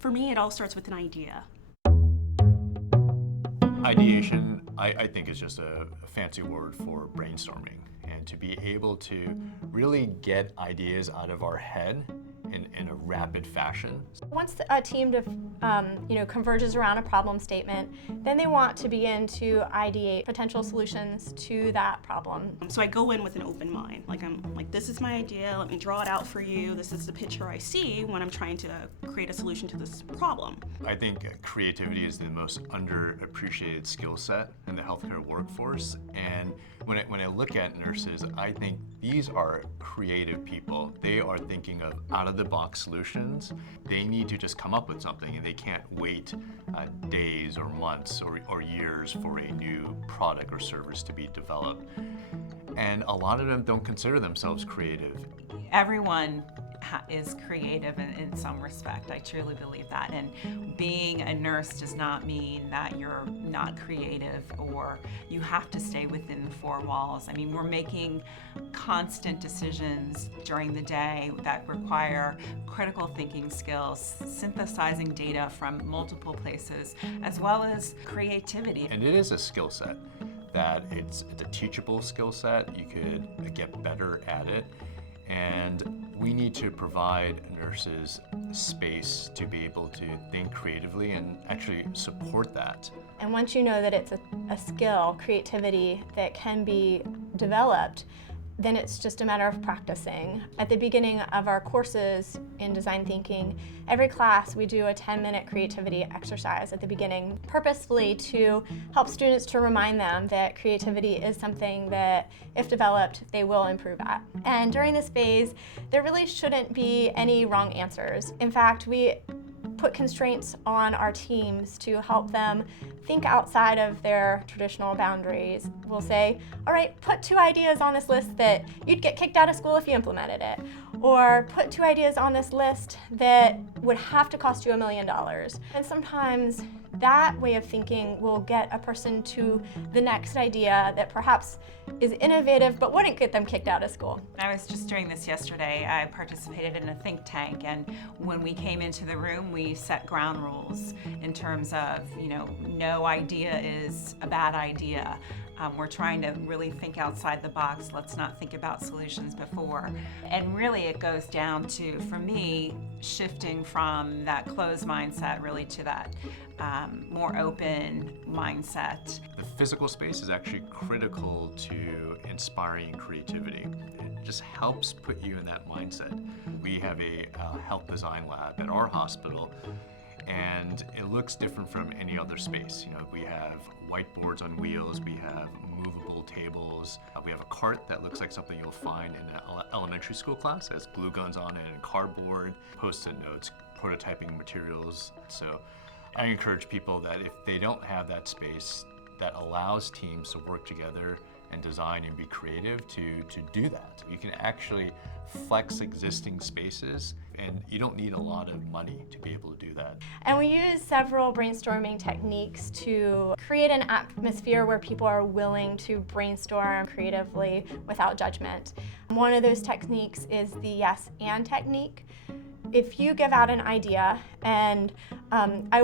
For me, it all starts with an idea. Ideation, I think, is just a fancy word for brainstorming. And to be able to really get ideas out of our head in a rapid fashion. Once a team converges around a problem statement, then they want to begin to ideate potential solutions to that problem. So I go in with an open mind. I'm like, this is my idea, let me draw it out for you. This is the picture I see when I'm trying to create a solution to this problem. I think creativity is the most underappreciated skill set in the healthcare workforce. And when I look at nurses, I think these are creative people. They are thinking of out-of-the-box solutions. They need to just come up with something, and they can't wait days or months or years for a new product or service to be developed. And a lot of them don't consider themselves creative. Everyone is creative in some respect. I truly believe that. And being a nurse does not mean that you're not creative or you have to stay within the four walls. I mean, we're making constant decisions during the day that require critical thinking skills, synthesizing data from multiple places, as well as creativity. And it is a skill set that it's a teachable skill set. You could get better at it. And we need to provide nurses space to be able to think creatively and actually support that. And once you know that it's a skill, creativity, that can be developed, then it's just a matter of practicing. At the beginning of our courses in design thinking, every class we do a 10-minute creativity exercise at the beginning, purposefully to help students to remind them that creativity is something that, if developed, they will improve at. And during this phase, there really shouldn't be any wrong answers. In fact, we put constraints on our teams to help them think outside of their traditional boundaries. We'll say, all right, put 2 ideas on this list that you'd get kicked out of school if you implemented it. Or put 2 ideas on this list that would have to cost you $1 million. And sometimes that way of thinking will get a person to the next idea that perhaps is innovative but wouldn't get them kicked out of school. I was just doing this yesterday. I participated in a think tank, and when we came into the room, we set ground rules in terms of, no idea is a bad idea. We're trying to really think outside the box. Let's not think about solutions before. And really it goes down to, for me, shifting from that closed mindset really to that more open mindset. The physical space is actually critical to inspiring creativity. It just helps put you in that mindset. We have a health design lab at our hospital, and it looks different from any other space. We have whiteboards on wheels, we have movable tables, we have a cart that looks like something you'll find in an elementary school class. It has glue guns on it and cardboard, post-it notes, prototyping materials. So I encourage people that if they don't have that space that allows teams to work together and design and be creative, to do that. You can actually flex existing spaces, and you don't need a lot of money to be able to do that. And we use several brainstorming techniques to create an atmosphere where people are willing to brainstorm creatively without judgment. One of those techniques is the yes and technique. If you give out an idea and I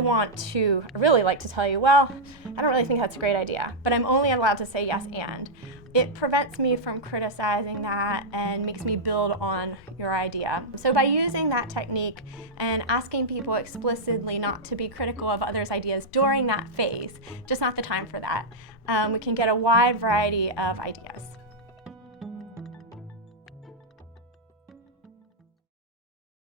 really like to tell you, well, I don't really think that's a great idea, but I'm only allowed to say yes and. It prevents me from criticizing that and makes me build on your idea. So by using that technique and asking people explicitly not to be critical of others' ideas during that phase, just not the time for that, we can get a wide variety of ideas.